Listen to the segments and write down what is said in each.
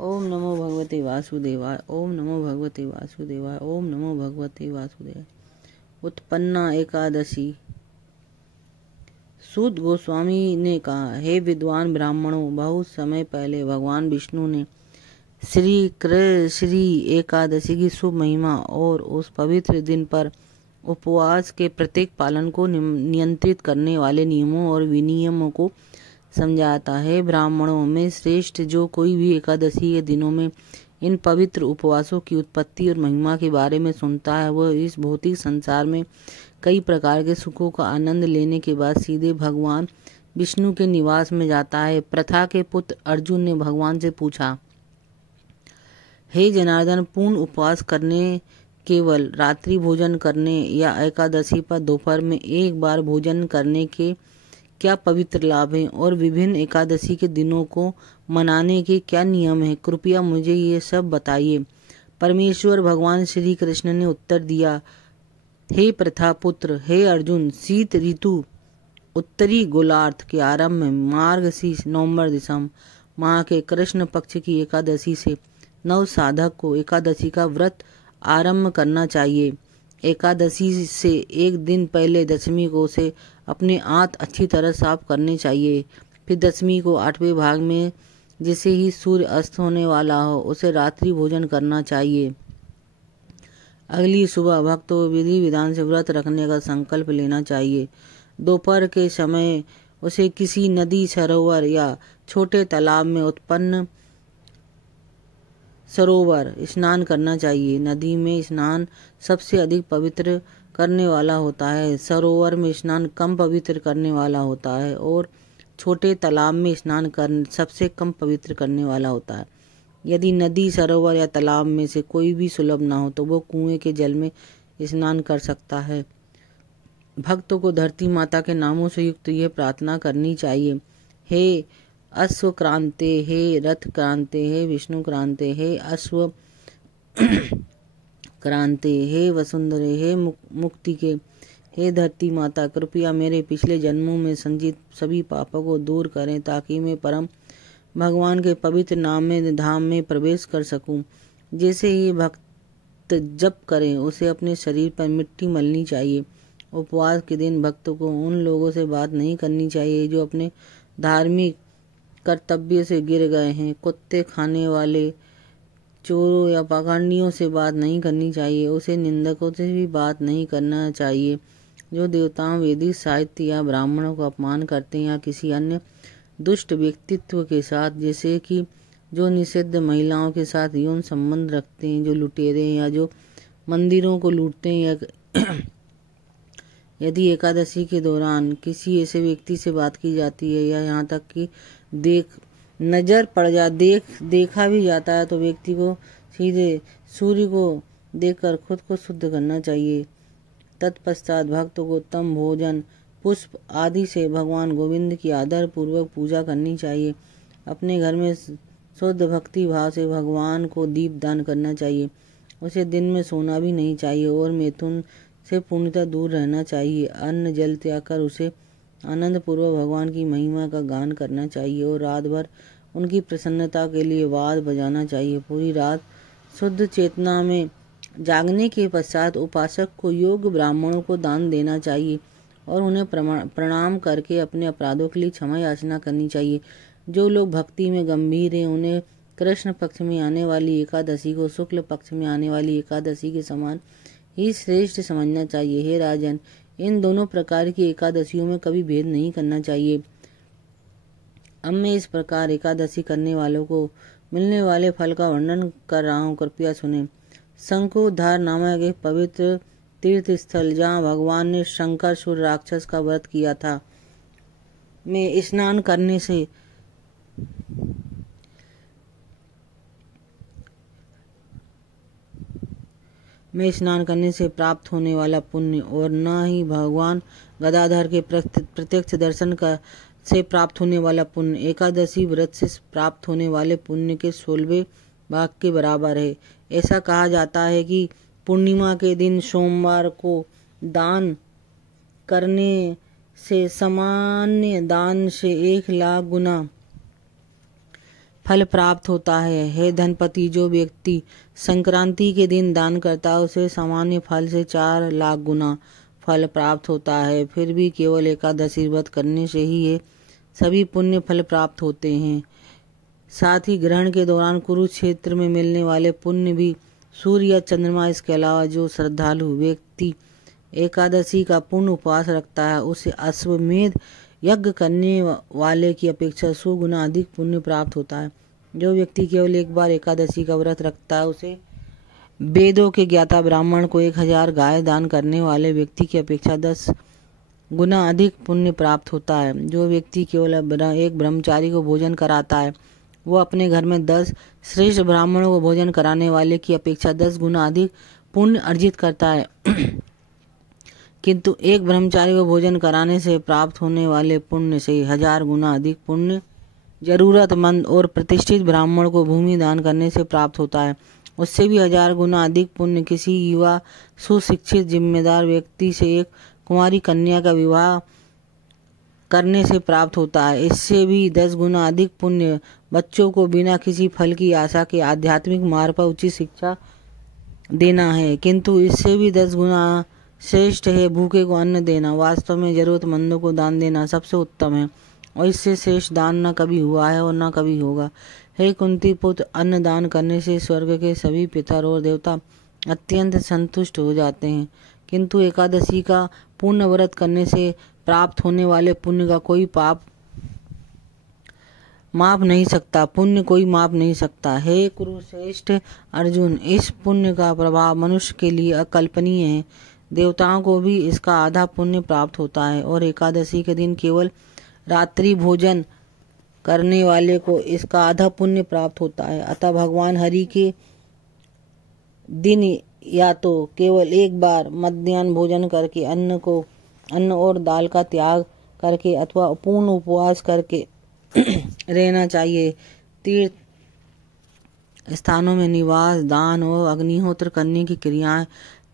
ओम नमो भगवते वासुदेवाय। ओम नमो भगवते वासुदेवाय। ओम नमो भगवते वासुदेवाय। उत्पन्ना एकादशी। सूत गोस्वामी ने कहा, हे विद्वान ब्राह्मणों, बहुत समय पहले भगवान विष्णु ने श्री एकादशी की शुभ महिमा और उस पवित्र दिन पर उपवास के प्रत्येक पालन को नियंत्रित करने वाले नियमों और विनियमों को समझाता है। ब्राह्मणों में श्रेष्ठ जो कोई भी एकादशी के दिनों में इन पवित्र उपवासों की उत्पत्ति और महिमा के बारे में सुनता है, वह इस भौतिक संसार में कई प्रकार के सुखों का आनंद लेने के बाद सीधे भगवान विष्णु के निवास में जाता है। प्रथा के पुत्र अर्जुन ने भगवान से पूछा, हे जनार्दन, पूर्ण उपवास करने, केवल रात्रि भोजन करने या एकादशी पर दोपहर में एक बार भोजन करने के क्या पवित्र लाभ हैं और विभिन्न एकादशी के दिनों को मनाने के क्या नियम हैं? कृपया मुझे ये सब बताइए। परमेश्वर भगवान श्री कृष्ण ने उत्तर दिया, हे प्रथा पुत्र, हे अर्जुन, शीत ऋतु उत्तरी गोलार्ध के आरंभ में मार्गशीर्ष नवंबर दिसंबर माह के कृष्ण पक्ष की एकादशी से नव साधक को एकादशी का व्रत आरंभ करना चाहिए। एकादशी से एक दिन पहले दशमी को उसे अपने आंत अच्छी तरह साफ करने चाहिए। फिर दशमी को 8वें भाग में जिसे ही सूर्य अस्त होने वाला हो उसे रात्रि भोजन करना चाहिए। अगली सुबह भक्तों विधि विधान से व्रत रखने का संकल्प लेना चाहिए। दोपहर के समय उसे किसी नदी, सरोवर या छोटे तालाब में उत्पन्न सरोवर स्नान करना चाहिए। नदी में स्नान सबसे अधिक पवित्र करने वाला होता है, सरोवर में स्नान कम पवित्र करने वाला होता है और छोटे तालाब में स्नान कर सबसे कम पवित्र करने वाला होता है। यदि नदी, सरोवर या तालाब में से कोई भी सुलभ ना हो तो वो कुएं के जल में स्नान कर सकता है। भक्तों को धरती माता के नामों से युक्त यह प्रार्थना करनी चाहिए, हे अश्व क्रांते, हे रथ क्रांते, हे विष्णु क्रांते, हे अश्व क्रांते, हे वसुंधरे, हे मुक्ति के, हे धरती माता, कृपया मेरे पिछले जन्मों में संचित सभी पापों को दूर करें ताकि मैं परम भगवान के पवित्र नाम में धाम में प्रवेश कर सकूं। जैसे ही भक्त जप करें उसे अपने शरीर पर मिट्टी मलनी चाहिए। उपवास के दिन भक्तों को उन लोगों से बात नहीं करनी चाहिए जो अपने धार्मिक कर्तव्य से गिर गए हैं। कुत्ते खाने वाले, चोरों या पाखंडियों से बात नहीं करनी चाहिए। उसे निंदकों से भी बात नहीं करना चाहिए जो देवताओं, वैदिक साहित्य या ब्राह्मणों का अपमान करते हैं या किसी अन्य दुष्ट व्यक्तित्व के साथ, जैसे कि जो निषिद्ध महिलाओं के साथ यौन संबंध रखते हैं, जो लुटेरे हैं या जो मंदिरों को लूटते हैं। या यदि एकादशी के दौरान किसी ऐसे व्यक्ति से बात की जाती है या यहाँ तक कि देखा भी जाता है तो व्यक्ति को सीधे सूर्य को देखकर खुद को शुद्ध करना चाहिए। तत्पश्चात भक्तों को उत्तम भोजन, पुष्प आदि से भगवान गोविंद की आदर पूर्वक पूजा करनी चाहिए। अपने घर में शुद्ध भक्ति भाव से भगवान को दीप दान करना चाहिए। उसे दिन में सोना भी नहीं चाहिए और मैथुन से पूर्णतः दूर रहना चाहिए। अन्न जल त्याग कर उसे आनंद पूर्वक भगवान की महिमा का गान करना चाहिए और रात भर उनकी प्रसन्नता के लिए वाद बजाना चाहिए। पूरी रात शुद्ध चेतना में जागने के पश्चात उपासक को योग्य ब्राह्मणों को दान देना चाहिए और उन्हें प्रणाम करके अपने अपराधों के लिए क्षमा याचना करनी चाहिए। जो लोग भक्ति में गंभीर हैं उन्हें कृष्ण पक्ष में आने वाली एकादशी को शुक्ल पक्ष में आने वाली एकादशी के समान ही श्रेष्ठ समझना चाहिए। हे राजन, इन दोनों प्रकार की एकादशियों में कभी भेद नहीं करना चाहिए। अब मैं इस प्रकार एकादशी करने वालों को मिलने वाले फल का वर्णन कर रहा हूँ, कृपया सुने। शंकुधार नामक एक पवित्र तीर्थ स्थल जहाँ भगवान ने शंकरासुर राक्षस का वध किया था, में स्नान करने से प्राप्त होने वाला पुण्य और न ही भगवान गदाधर के प्रत्यक्ष दर्शन से प्राप्त होने वाला पुण्य एकादशी व्रत से प्राप्त होने वाले पुण्य के 16वें भाग के बराबर है। ऐसा कहा जाता है कि पूर्णिमा के दिन सोमवार को दान करने से सामान्य दान से 1,00,000 गुना फल प्राप्त होता है। हे धनपति, जो व्यक्ति संक्रांति के दिन दान करता है उसे सामान्य फल से 4 लाख गुना फल प्राप्त होता है। फिर भी केवल एकादशी व्रत करने से ही ये सभी पुण्य फल प्राप्त होते हैं। साथ ही ग्रहण के दौरान कुरुक्षेत्र में मिलने वाले पुण्य भी सूर्य या चंद्रमा, इसके अलावा जो श्रद्धालु व्यक्ति एकादशी का पूर्ण उपवास रखता है उसे अश्वमेध यज्ञ करने वाले की अपेक्षा 100 गुना अधिक पुण्य प्राप्त होता है। जो व्यक्ति केवल एक बार एकादशी का व्रत रखता है उसे वेदों के ज्ञाता ब्राह्मण को 1000 गाय दान करने वाले व्यक्ति की अपेक्षा 10 गुना अधिक पुण्य प्राप्त होता है। जो व्यक्ति केवल एक ब्रह्मचारी को भोजन कराता है वो अपने घर में 10 श्रेष्ठ ब्राह्मणों को भोजन कराने वाले की अपेक्षा 10 गुना अधिक पुण्य अर्जित करता है। किंतु एक ब्रह्मचारी को भोजन कराने से प्राप्त होने वाले पुण्य से 1000 गुना अधिक पुण्य जरूरतमंद और प्रतिष्ठित ब्राह्मण को भूमि दान करने से प्राप्त होता है। उससे भी 1000 गुना अधिक पुण्य किसी युवा सुशिक्षित जिम्मेदार व्यक्ति से एक कुंवारी कन्या का विवाह करने से प्राप्त होता है। इससे भी 10 गुना अधिक पुण्य बच्चों को बिना किसी फल की आशा के आध्यात्मिक मार्ग पर उचित शिक्षा देना है। किंतु इससे भी 10 गुना श्रेष्ठ है भूखे को अन्न देना। वास्तव में जरूरतमंदों को दान देना सबसे उत्तम है और इससे श्रेष्ठ दान न कभी हुआ है और न कभी होगा। हे कुंती पुत्र, अन्न दान करने से स्वर्ग के सभी पितर और देवता अत्यंत संतुष्ट हो जाते हैं। किंतु एकादशी का पूर्ण व्रत करने से प्राप्त होने वाले पुण्य का कोई पाप माप नहीं सकता, पुण्य कोई माप नहीं सकता। हे कुरुश्रेष्ठ अर्जुन, इस पुण्य का प्रभाव मनुष्य के लिए अकल्पनीय है। देवताओं को भी इसका आधा पुण्य प्राप्त होता है और एकादशी के दिन केवल रात्रि भोजन करने वाले को इसका आधा पुण्य प्राप्त होता है। अतः भगवान हरि के दिन या तो केवल एक बार मध्याह्न भोजन करके अन्न और दाल का त्याग करके अथवा पूर्ण उपवास करके रहना चाहिए। तीर्थ स्थानों में निवास, दान और अग्निहोत्र करने की क्रियाएं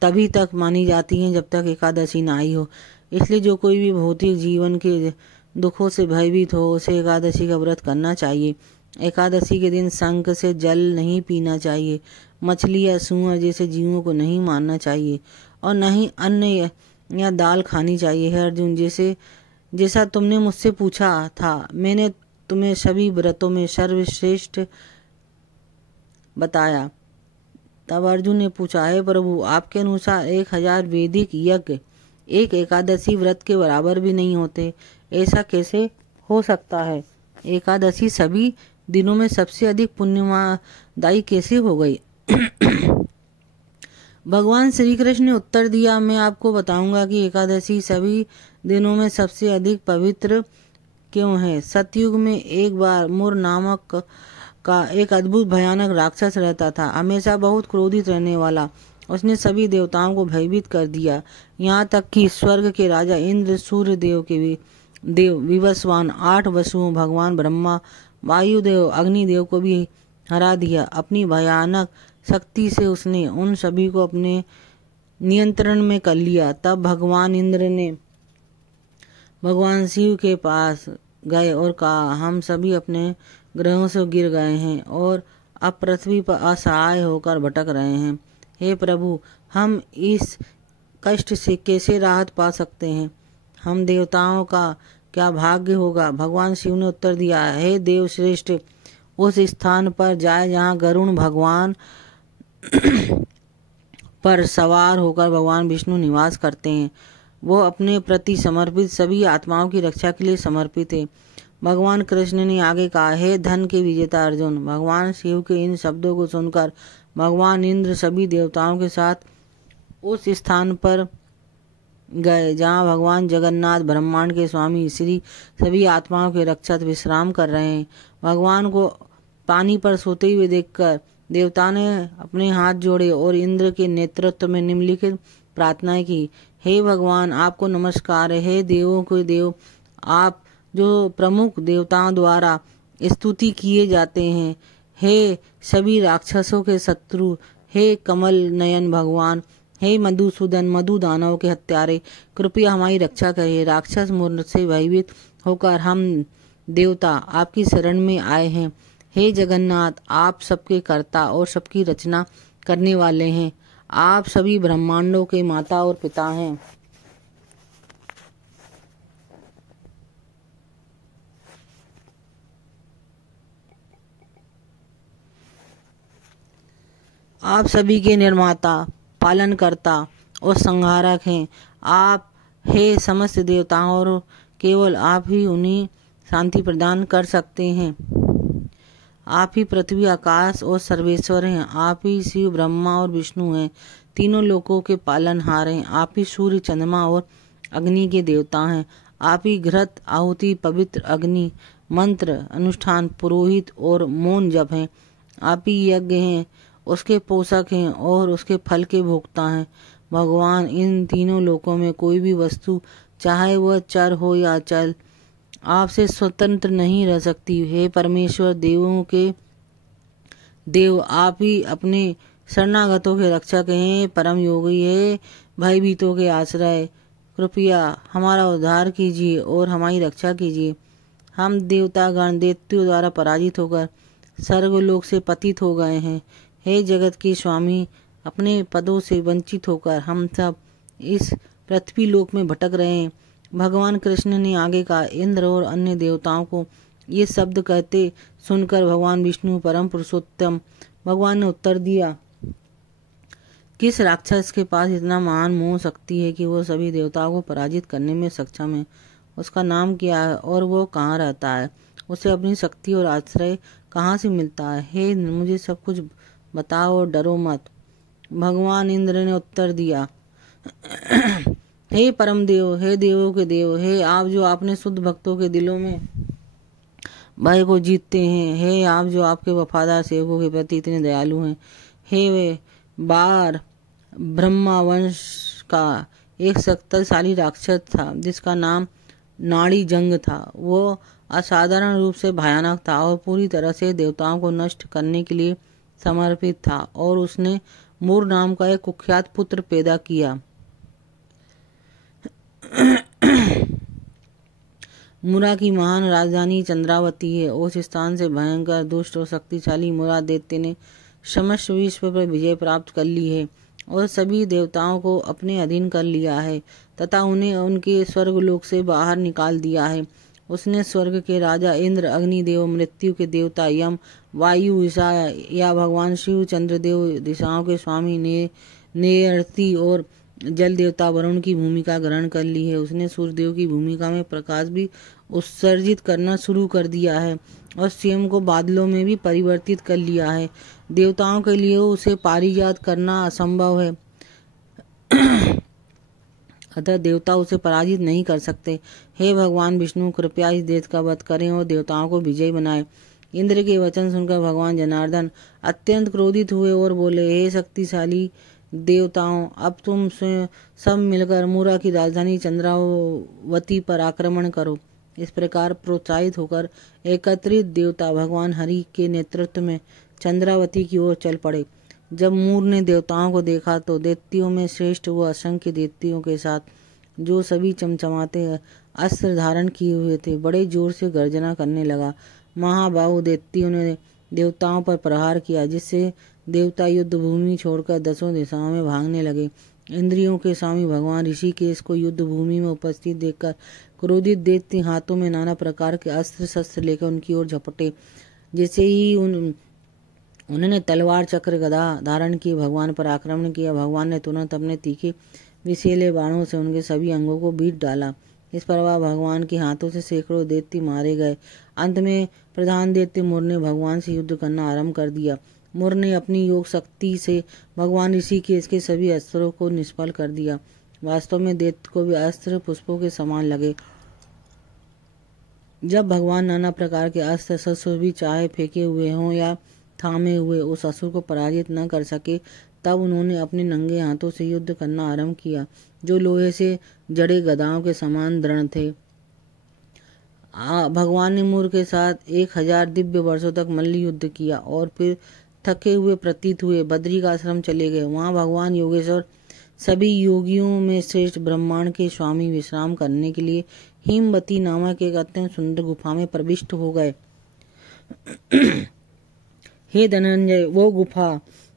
तभी तक मानी जाती हैं जब तक एकादशी न आई हो। इसलिए जो कोई भी भौतिक जीवन के दुखों से भयभीत हो उसे एकादशी का व्रत करना चाहिए। एकादशी के दिन शंख से जल नहीं पीना चाहिए, मछली या सूअर जैसे जीवों को नहीं मारना चाहिए और न ही अन्न या दाल खानी चाहिए। है अर्जुन, जैसा तुमने मुझसे पूछा था मैंने तुम्हें सभी व्रतों में सर्वश्रेष्ठ बताया। तब अर्जुन ने पूछा, हे प्रभु, आपके अनुसार 1000 वैदिक यज्ञ एक एकादशी व्रत के बराबर भी नहीं होते, ऐसा कैसे हो सकता है? एकादशी सभी दिनों में सबसे अधिक पुण्यदायी कैसे हो गई? भगवान श्री कृष्ण ने उत्तर दिया, मैं आपको बताऊंगा कि एकादशी सभी दिनों में सबसे अधिक पवित्र क्यों है। सतयुग में एक बार मुर नामक का एक अद्भुत भयानक राक्षस रहता था, हमेशा बहुत क्रोधित रहने वाला। उसने सभी देवताओं को भयभीत कर दिया, यहाँ तक कि स्वर्ग के राजा इंद्र, सूर्य देव के विवस्वान 8 वसुओं, भगवान ब्रह्मा, वायुदेव, अग्निदेव को भी हरा दिया। अपनी भयानक शक्ति से उसने उन सभी को अपने नियंत्रण में कर लिया। तब भगवान इंद्र ने भगवान शिव के पास गए और कहा, हम सभी अपने ग्रहों से गिर गए हैं और अब पृथ्वी पर असहाय होकर भटक रहे हैं। हे प्रभु, हम इस कष्ट से कैसे राहत पा सकते हैं? हम देवताओं का क्या भाग्य होगा? भगवान शिव ने उत्तर दिया, हे देव श्रेष्ठ, उस स्थान पर जाए जहाँ गरुण भगवान पर सवार होकर भगवान विष्णु निवास करते हैं। वो अपने प्रति समर्पित सभी आत्माओं की रक्षा के लिए समर्पित है। भगवान कृष्ण ने आगे कहा, हे धन के विजेता अर्जुन, भगवान शिव के इन शब्दों को सुनकर भगवान इंद्र सभी देवताओं के साथ उस स्थान पर गए जहाँ भगवान जगन्नाथ, ब्रह्मांड के स्वामी श्री सभी आत्माओं के रक्षक विश्राम कर रहे हैं। भगवान को पानी पर सोते हुए देखकर देवता ने अपने हाथ जोड़े और इंद्र के नेतृत्व में निम्नलिखित प्रार्थनाएं की। हे भगवान, आपको नमस्कार है। हे देवों के देव, आप जो प्रमुख देवताओं द्वारा स्तुति किए जाते हैं। हे सभी राक्षसों के शत्रु, हे कमल नयन भगवान, हे मधुसूदन, मधु दानव के हत्यारे, कृपया हमारी रक्षा करिए। राक्षस मूर्ख से भयभीत होकर हम देवता आपकी शरण में आए हैं। हे जगन्नाथ, आप सबके कर्ता और सबकी रचना करने वाले हैं। आप सभी ब्रह्मांडों के माता और पिता हैं। आप सभी के निर्माता, पालनकर्ता और संहारक हैं। आप हे समस्त देवताओं और केवल आप ही उन्हें शांति प्रदान कर सकते हैं। आप ही पृथ्वी, आकाश और सर्वेश्वर हैं। आप ही शिव, ब्रह्मा और विष्णु हैं। तीनों लोकों के पालनहार हैं। आप ही सूर्य, चंद्रमा और अग्नि के देवता हैं। आप ही घृत, आहुति, पवित्र अग्नि, मंत्र अनुष्ठान, पुरोहित और मौन जप हैं। आप ही यज्ञ हैं, उसके पोषक हैं और उसके फल के भोक्ता हैं। भगवान, इन तीनों लोकों में कोई भी वस्तु, चाहे वह चर हो या अचल, आपसे स्वतंत्र नहीं रह सकती। हे परमेश्वर, देवों के देव, आप ही अपने शरणागतों के रक्षक हैं। परम योगी है, भयभीतों के आश्रय, कृपया हमारा उद्धार कीजिए और हमारी रक्षा कीजिए। हम देवतागण दैत्यों द्वारा पराजित होकर स्वर्गलोक से पतित हो गए हैं। हे जगत के स्वामी, अपने पदों से वंचित होकर हम सब इस पृथ्वी लोक में भटक रहे हैं। भगवान कृष्ण ने आगे कहा। इंद्र और अन्य देवताओं को ये शब्द कहते सुनकर भगवान विष्णु, परम पुरुषोत्तम भगवान ने उत्तर दिया, किस राक्षस के पास इतना महान मोह शक्ति है कि वो सभी देवताओं को पराजित करने में सक्षम है? उसका नाम क्या है और वो कहाँ रहता है? उसे अपनी शक्ति और आश्रय कहाँ से मिलता है? हे, मुझे सब कुछ बताओ और डरो मत। भगवान इंद्र ने उत्तर दिया, हे परम देव, हे देवों के देव, हे आप जो आपने शुद्ध भक्तों के दिलों में भय को जीतते हैं, हे आप जो आपके वफादार सेवकों के प्रति इतने दयालु हैं। हे वे बार ब्रह्मा वंश का एक शक्तिशाली राक्षस था जिसका नाम नाड़ी जंग था। वो असाधारण रूप से भयानक था और पूरी तरह से देवताओं को नष्ट करने के लिए समर्पित था, और उसने मूर नाम का एक कुख्यात पुत्र पैदा किया। मुरा की महान राजधानी चंद्रावती है। उस स्थान से भयंकर, दुष्ट और शक्तिशाली मुरा दैत्य ने समस्त विश्व पर विजय प्राप्त कर ली है और सभी देवताओं को अपने अधीन कर लिया है तथा उन्हें उनके स्वर्गलोक से बाहर निकाल दिया है। उसने स्वर्ग के राजा इंद्र, अग्निदेव, मृत्यु के देवता यम, वायु, ईशा या भगवान शिव, चंद्रदेव, दिशाओं के स्वामी नेयर्ति और जल देवता वरुण की भूमिका ग्रहण कर ली है। उसने सूर्यदेव की भूमिका में प्रकाश भी उत्सर्जित करना शुरू कर दिया है और स्वयं को बादलों में भी परिवर्तित कर लिया है। देवताओं के लिए उसे पारिजात करना असंभव है, अतः देवता उसे पराजित नहीं कर सकते। हे भगवान विष्णु, कृपया इस देश का वध करें और देवताओं को विजयी बनाएं। इंद्र के वचन सुनकर भगवान जनार्दन अत्यंत क्रोधित हुए और बोले, हे शक्तिशाली देवताओं, अब तुम सब मिलकर मुरा की राजधानी चंद्रावती पर आक्रमण करो। इस प्रकार प्रोत्साहित होकर एकत्रित देवता भगवान हरि के नेतृत्व में चंद्रावती की ओर चल पड़े। जब मूर ने देवताओं को देखा तो दैत्यों में श्रेष्ठ वो असंख्य दैत्यों के साथ, जो सभी चमचमाते अस्त्र धारण किए हुए थे, बड़े जोर से गर्जना करने लगा। महाबाहु दैत्यों ने देवताओं पर प्रहार किया, जिससे देवता युद्ध भूमि छोड़कर दसों दिशाओं में भागने लगे। इंद्रियों के स्वामी भगवान ऋषिकेश को युद्ध भूमि में उपस्थित देखकर क्रोधित दैत्य हाथों में नाना प्रकार के अस्त्र शस्त्र लेकर उनकी ओर झपटे। जैसे ही उन्होंने तलवार, चक्र, गदा धारण किए भगवान पर आक्रमण किया। भगवान ने तुरंत अपने तीखे विषैले बाणों से उनके सभी अंगों को बीट डाला। इस प्रकार भगवान के हाथों से सैकड़ों दैत्य मारे गए। अंत में प्रधान दैत्य मुर ने भगवान से युद्ध करना आरंभ कर दिया। मुर ने अपनी योग शक्ति से भगवान ऋषिकेश के सभी अस्त्रों को निष्फल कर दिया। वास्तव में दैत्य को भी अस्त्र पुष्पों के समान लगे। जब भगवान नाना प्रकार के अस्त्र शस्त्र भी चाहे फेंके हुए हों या थामे हुए उस असुर को पराजित न कर सके, तब उन्होंने अपने नंगे हाथों से युद्ध करना आरंभ किया, जो लोहे से जड़े गदाओं के समान दृढ़ थे। भगवान ने मुर के साथ 1000 दिव्य वर्षों तक मल्ल युद्ध किया और फिर थके हुए प्रतीत हुए बद्री का आश्रम चले गए। वहां भगवान योगेश्वर सभी योगियों में श्रेष्ठ ब्रह्मांड के स्वामी विश्राम करने के लिए हिमवती नामक एक अत्यंत सुंदर गुफा में प्रविष्ट हो गए। हे धनंजय, वो गुफा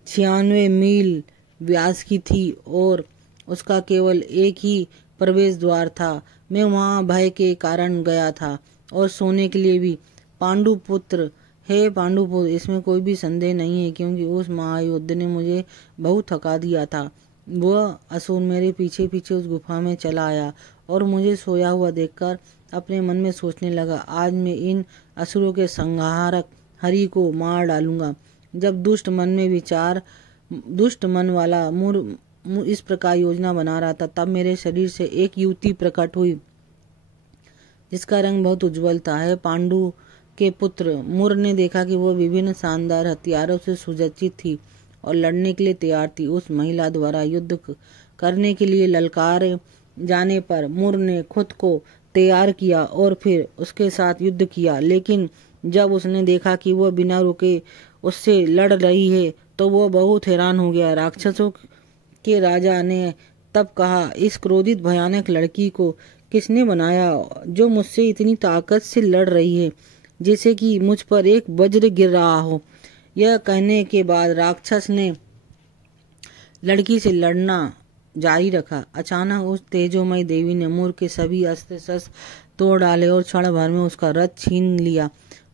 96 मील व्यास की थी और उसका केवल एक ही प्रवेश द्वार था। मैं वहां भय के कारण गया था और सोने के लिए भी। पांडुपुत्र, हे पांडुपुत्र, इसमें कोई भी संदेह नहीं है, क्योंकि उस महायुद्ध ने मुझे बहुत थका दिया था। वह असुर मेरे पीछे पीछे उस गुफा में चला आया और मुझे सोया हुआ देखकर अपने मन में सोचने लगा, आज मैं इन असुरों के संहारक हरि को मार डालूंगा। जब दुष्ट मन वाला इस प्रकार योजना बना रहा था, तब मेरे शरीर से एक युवती प्रकट हुई जिसका रंग बहुत उज्जवल था। है पांडु के पुत्र, मुर ने देखा कि वह विभिन्न शानदार हथियारों से सुसज्जित थी और लड़ने के लिए तैयार थी। उस महिला द्वारा युद्ध करने के लिए ललकारे जाने पर मुर ने खुद को तैयार किया और फिर उसके साथ युद्ध किया। लेकिन जब उसने देखा कि वह बिना रुके उससे लड़ रही है तो वह बहुत हैरान हो गया। राक्षसों के राजा ने तब कहा, इस क्रोधित भयानक लड़की को किसने बनाया जो मुझसे इतनी ताकत से लड़ रही है, जैसे कि मुझ पर एक वज्र गिर रहा हो। यह कहने के बाद राक्षस ने लड़की से लड़ना जारी रखा। अचानक उस तेजोमयी देवी ने मुर के सभी अस्त्र शस्त्र तोड़ डाले और क्षण भर में उसका रथ छीन लिया।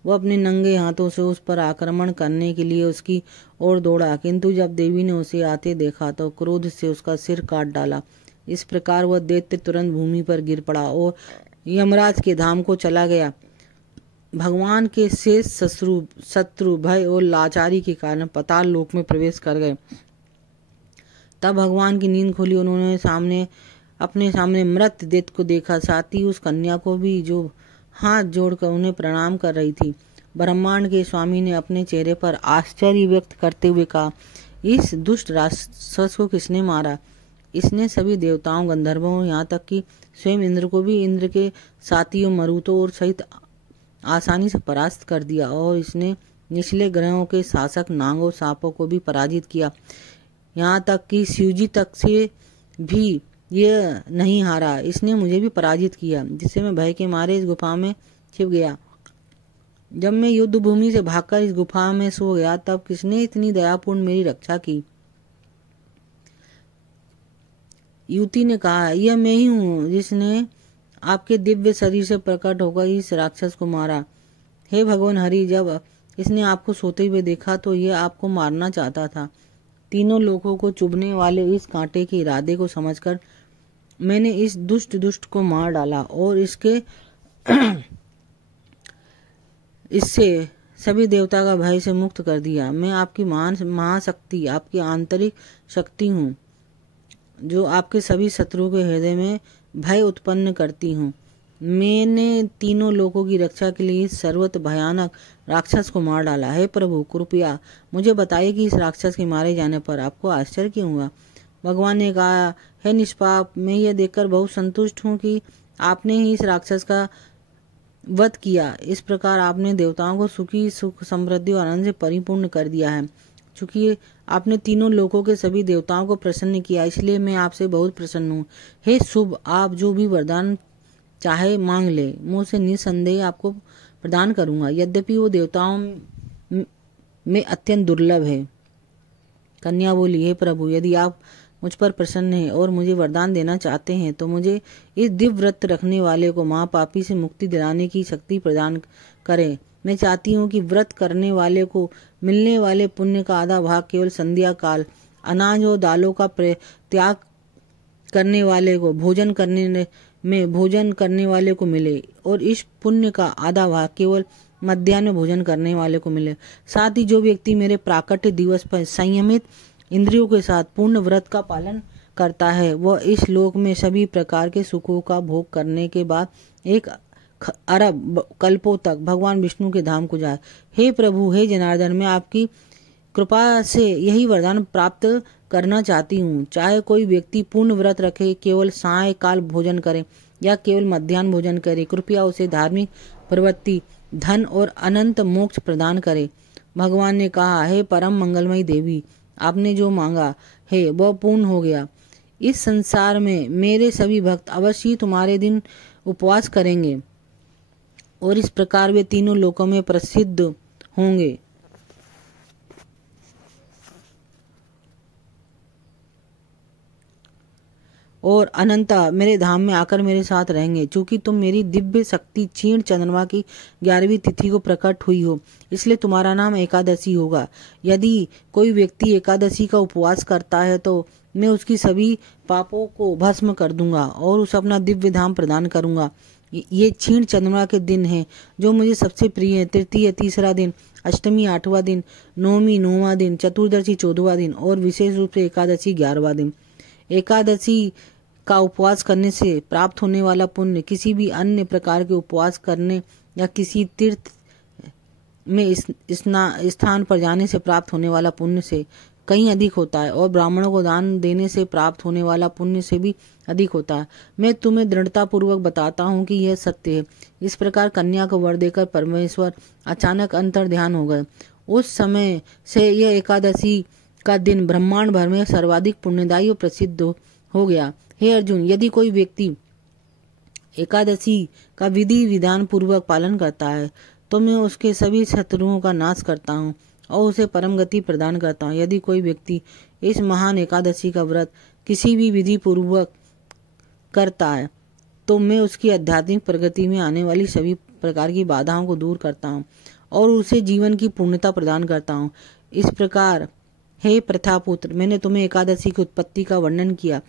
वह अपने नंगे हाथों से उस पर आक्रमण करने के लिए उसकी ओर दौड़ा, किंतु जब देवी ने उसे आते देखा तो क्रोध से उसका सिर काट डाला। इस प्रकार वह दैत्य तुरंत भूमि पर गिर पड़ा और यमराज के धाम को चला गया। भगवान के शेष शत्रु भय और लाचारी के कारण पाताल लोक में प्रवेश कर गए। तब भगवान की नींद खुली। उन्होंने अपने सामने मृत दैत्य को देखा, साथ ही उस कन्या को भी जो हाथ जोड़कर उन्हें प्रणाम कर रही थी। ब्रह्मांड के स्वामी ने अपने चेहरे पर आश्चर्य व्यक्त करते हुए कहा, इस दुष्ट राक्षस को किसने मारा? इसने सभी देवताओं, गंधर्वों, यहाँ तक कि स्वयं इंद्र को भी इंद्र के साथियों मरुतों और सहित आसानी से परास्त कर दिया, और इसने निचले ग्रहों के शासक नागों, सांपों को भी पराजित किया। यहाँ तक कि शिवजी तक से भी यह नहीं हारा, इसने मुझे भी पराजित किया, जिससे मैं भय के मारे इस गुफा में छिप गया। जब मैं युद्ध भूमि से भागकर इस गुफा में सो गया, तब किसने इतनी दयापूर्ण मेरी रक्षा की? युवती ने कहा, यह मैं ही हूँ जिसने आपके दिव्य शरीर से प्रकट होकर इस राक्षस को मारा। हे भगवान हरि, जब इसने आपको सोते हुए देखा तो यह आपको मारना चाहता था। तीनों लोगों को चुभने वाले इस कांटे के इरादे को समझकर मैंने इस दुष्ट को मार डाला और इससे सभी देवता का भय से मुक्त कर दिया। मैं आपकी महाशक्ति, आपकी आंतरिक शक्ति हूँ, जो आपके सभी शत्रुओं के हृदय में भय उत्पन्न करती हूँ। मैंने तीनों लोगों की रक्षा के लिए इस सर्वत भयानक राक्षस को मार डाला। है प्रभु, कृपया मुझे बताइए कि इस राक्षस के मारे जाने पर आपको आश्चर्य क्यों हुआ? भगवान ने कहा, हे निष्पाप, मैं यह देखकर बहुत संतुष्ट हूँ कि आपने ही इस राक्षस का वध किया। इस प्रकार आपने देवताओं को सुख समृद्धि और आनंद से परिपूर्ण कर दिया है। चूंकि आपने तीनों लोकों के सभी देवताओं को प्रसन्न किया, इसलिए मैं आपसे बहुत प्रसन्न हूँ। हे शुभ, आप जो भी वरदान चाहे मांग ले, मुझसे निसंदेह आपको प्रदान करूंगा, यद्यपि वो देवताओं में अत्यंत दुर्लभ है। कन्या बोली, हे प्रभु, यदि आप मुझ पर प्रसन्न हैं और मुझे वरदान देना चाहते हैं तो मुझे इस दिव्य व्रत रखने वाले को महापापी से मुक्ति दिलाने की शक्ति प्रदान करें। मैं चाहती हूँ कि व्रत करने वाले को मिलने वाले पुण्य का आधा भाग केवल संध्या काल अनाज और दालों का त्याग करने वाले को भोजन करने वाले को मिले, और इस पुण्य का आधा भाग केवल मध्याह्न भोजन करने वाले को मिले। साथ ही जो व्यक्ति मेरे प्राकट्य दिवस पर संयमित इंद्रियों के साथ पूर्ण व्रत का पालन करता है, वह इस लोक में सभी प्रकार के सुखों का भोग करने के बाद 1 अरब कल्पों तक भगवान विष्णु के धाम को जाए। हे प्रभु, हे जनार्दन, मैं आपकी कृपा से यही वरदान प्राप्त करना चाहती हूँ। चाहे कोई व्यक्ति पूर्ण व्रत रखे, केवल साय काल भोजन करे या केवल मध्याह्न भोजन करे, कृपया उसे धार्मिक प्रवृत्ति, धन और अनंत मोक्ष प्रदान करे। भगवान ने कहा, हे परम मंगलमयी देवी, आपने जो मांगा है वह पूर्ण हो गया। इस संसार में मेरे सभी भक्त अवश्य ही तुम्हारे दिन उपवास करेंगे और इस प्रकार वे तीनों लोकों में प्रसिद्ध होंगे। और अनंता मेरे धाम में आकर मेरे साथ रहेंगे। चूंकि तुम मेरी दिव्य शक्ति क्षीण चंद्रमा की 11वीं तिथि को प्रकट हुई हो, इसलिए तुम्हारा नाम एकादशी होगा। यदि कोई व्यक्ति एकादशी का उपवास करता है तो मैं उसकी सभी पापों को भस्म कर दूंगा और उसे अपना दिव्य धाम प्रदान करूंगा। ये क्षीण चंद्रमा के दिन हैं जो मुझे सबसे प्रिय है। तृतीय तीसरा दिन, अष्टमी 8वां दिन, नवमी 9वां दिन, चतुर्दशी 14वां दिन और विशेष रूप से एकादशी 11वां दिन। एकादशी का उपवास करने से प्राप्त होने वाला पुण्य किसी भी अन्य प्रकार के उपवास करने या किसी तीर्थ में स्थान पर जाने से प्राप्त होने वाला पुण्य से कहीं अधिक होता है और ब्राह्मणों को दान देने से प्राप्त होने वाला पुण्य से भी अधिक होता है। मैं तुम्हें दृढ़ता पूर्वक बताता हूँ कि यह सत्य है। इस प्रकार कन्या को वर देकर परमेश्वर अचानक अंतर ध्यान हो गए। उस समय से यह एकादशी का दिन ब्रह्मांड भर में सर्वाधिक पुण्यदायी और प्रसिद्ध हो गया। हे अर्जुन, यदि कोई व्यक्ति एकादशी का विधि विधान पूर्वक पालन करता है तो मैं उसके सभी शत्रुओं का नाश करता हूँ और उसे परम गति प्रदान करता हूँ। यदि कोई व्यक्ति इस महान एकादशी का व्रत किसी भी विधि पूर्वक करता है तो मैं उसकी आध्यात्मिक प्रगति में आने वाली सभी प्रकार की बाधाओं को दूर करता हूँ और उसे जीवन की पूर्णता प्रदान करता हूँ। इस प्रकार हे प्रथापुत्र, मैंने तुम्हें एकादशी की उत्पत्ति का वर्णन किया।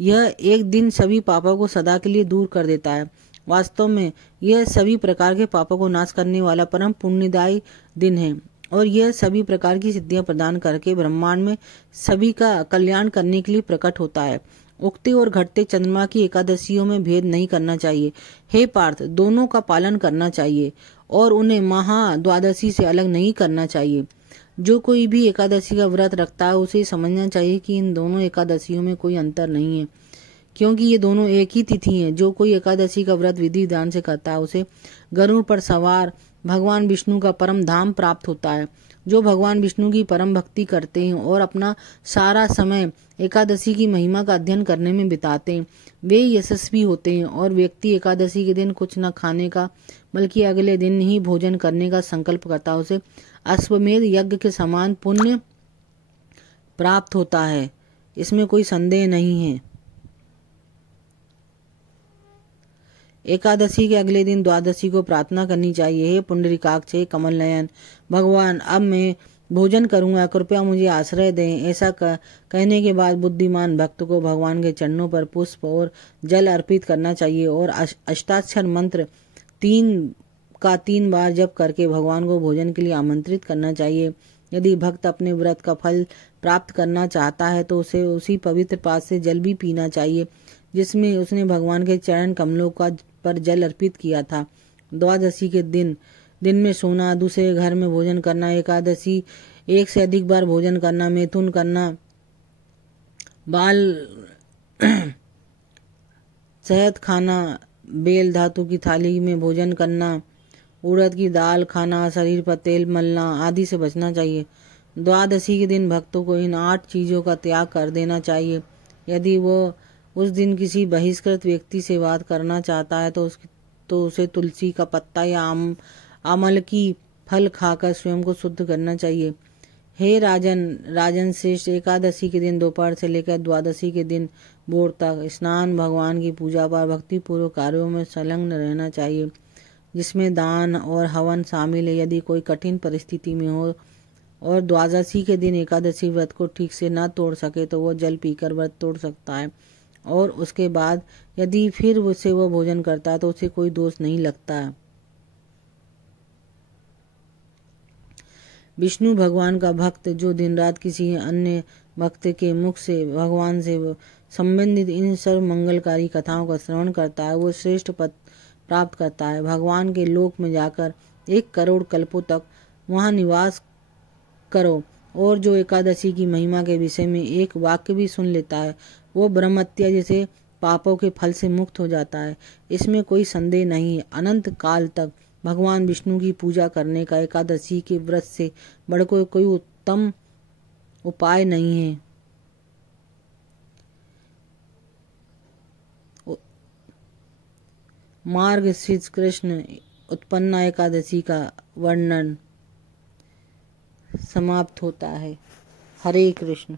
यह एक दिन सभी पापों को सदा के लिए दूर कर देता है। वास्तव में यह सभी प्रकार के पापों को नाश करने वाला परम पुण्यदायी दिन है और यह सभी प्रकार की सिद्धियां प्रदान करके ब्रह्मांड में सभी का कल्याण करने के लिए प्रकट होता है। उगते और घटते चंद्रमा की एकादशियों में भेद नहीं करना चाहिए। हे पार्थ, दोनों का पालन करना चाहिए और उन्हें महाद्वादशी से अलग नहीं करना चाहिए। जो कोई भी एकादशी का व्रत रखता है उसे समझना चाहिए कि इन दोनों एकादशियों में कोई अंतर नहीं है, क्योंकि ये दोनों एक ही तिथि हैं। जो कोई एकादशी का व्रत विधि विधान से करता है उसे गरुड़ पर सवार भगवान विष्णु का परम धाम प्राप्त होता है। जो भगवान विष्णु की परम भक्ति करते हैं और अपना सारा समय एकादशी की महिमा का अध्ययन करने में बिताते हैं, वे यशस्वी होते हैं। और व्यक्ति एकादशी के दिन कुछ न खाने का बल्कि अगले दिन ही भोजन करने का संकल्प करता है, उसे अश्वमेध यज्ञ के समान पुण्य प्राप्त होता है। इसमें कोई संदेह नहीं है। एकादशी के अगले दिन द्वादशी को प्रार्थना करनी चाहिए। हे पुंडरीकाक्ष, हे कमल नयन भगवान, अब मैं भोजन करूंगा, कृपया मुझे आश्रय दें। ऐसा कहने के बाद बुद्धिमान भक्त को भगवान के चरणों पर पुष्प और जल अर्पित करना चाहिए और अष्टाक्षर मंत्र 3 बार जप करके भगवान को भोजन के लिए आमंत्रित करना चाहिए। यदि भक्त अपने व्रत का फल प्राप्त करना चाहता है तो उसे उसी पवित्र पात्र से जल भी पीना चाहिए जिसमें उसने भगवान के चरण कमलों पर जल अर्पित किया था। द्वादशी के दिन में सोना, दूसरे घर में भोजन करना, एकादशी एक से अधिक बार भोजन करना, मैथुन करना, बाल शहद खाना, बेल धातु की थाली में भोजन करना, उड़द की दाल खाना, शरीर पर तेल मलना आदि से बचना चाहिए। द्वादशी के दिन भक्तों को इन 8 चीजों का त्याग कर देना चाहिए। यदि वो उस दिन किसी बहिष्कृत व्यक्ति से बात करना चाहता है तो उसे तुलसी का पत्ता या आमल की फल खाकर स्वयं को शुद्ध करना चाहिए। हे राजन श्रेष्ठ, एकादशी के दिन दोपहर से लेकर द्वादशी के दिन भोर तक स्नान, भगवान की पूजा पर भक्तिपूर्वक कार्यों में संलग्न रहना चाहिए जिसमें दान और हवन शामिल है। यदि कोई कठिन परिस्थिति में हो और द्वादशी के दिन एकादशी व्रत को ठीक से न तोड़ सके तो वह जल पीकर व्रत तोड़ सकता है और उसके बाद यदि फिर उसे वह भोजन करता है तो उसे कोई दोष नहीं लगता है। विष्णु भगवान का भक्त जो दिन रात किसी अन्य भक्त के मुख से भगवान से संबंधित इन सर्व मंगलकारी कथाओं का श्रवण करता है वो श्रेष्ठ पद प्राप्त करता है। भगवान के लोक में जाकर 1 करोड़ कल्पों तक वहां निवास करो और जो एकादशी की महिमा के विषय में एक वाक्य भी सुन लेता है वो ब्रह्महत्या जैसे पापों के फल से मुक्त हो जाता है। इसमें कोई संदेह नहीं है। अनंत काल तक भगवान विष्णु की पूजा करने का एकादशी के व्रत से बढ़कर कोई उत्तम उपाय नहीं है। मार्गशीर्ष कृष्ण उत्पन्ना एकादशी का वर्णन समाप्त होता है। हरे कृष्ण।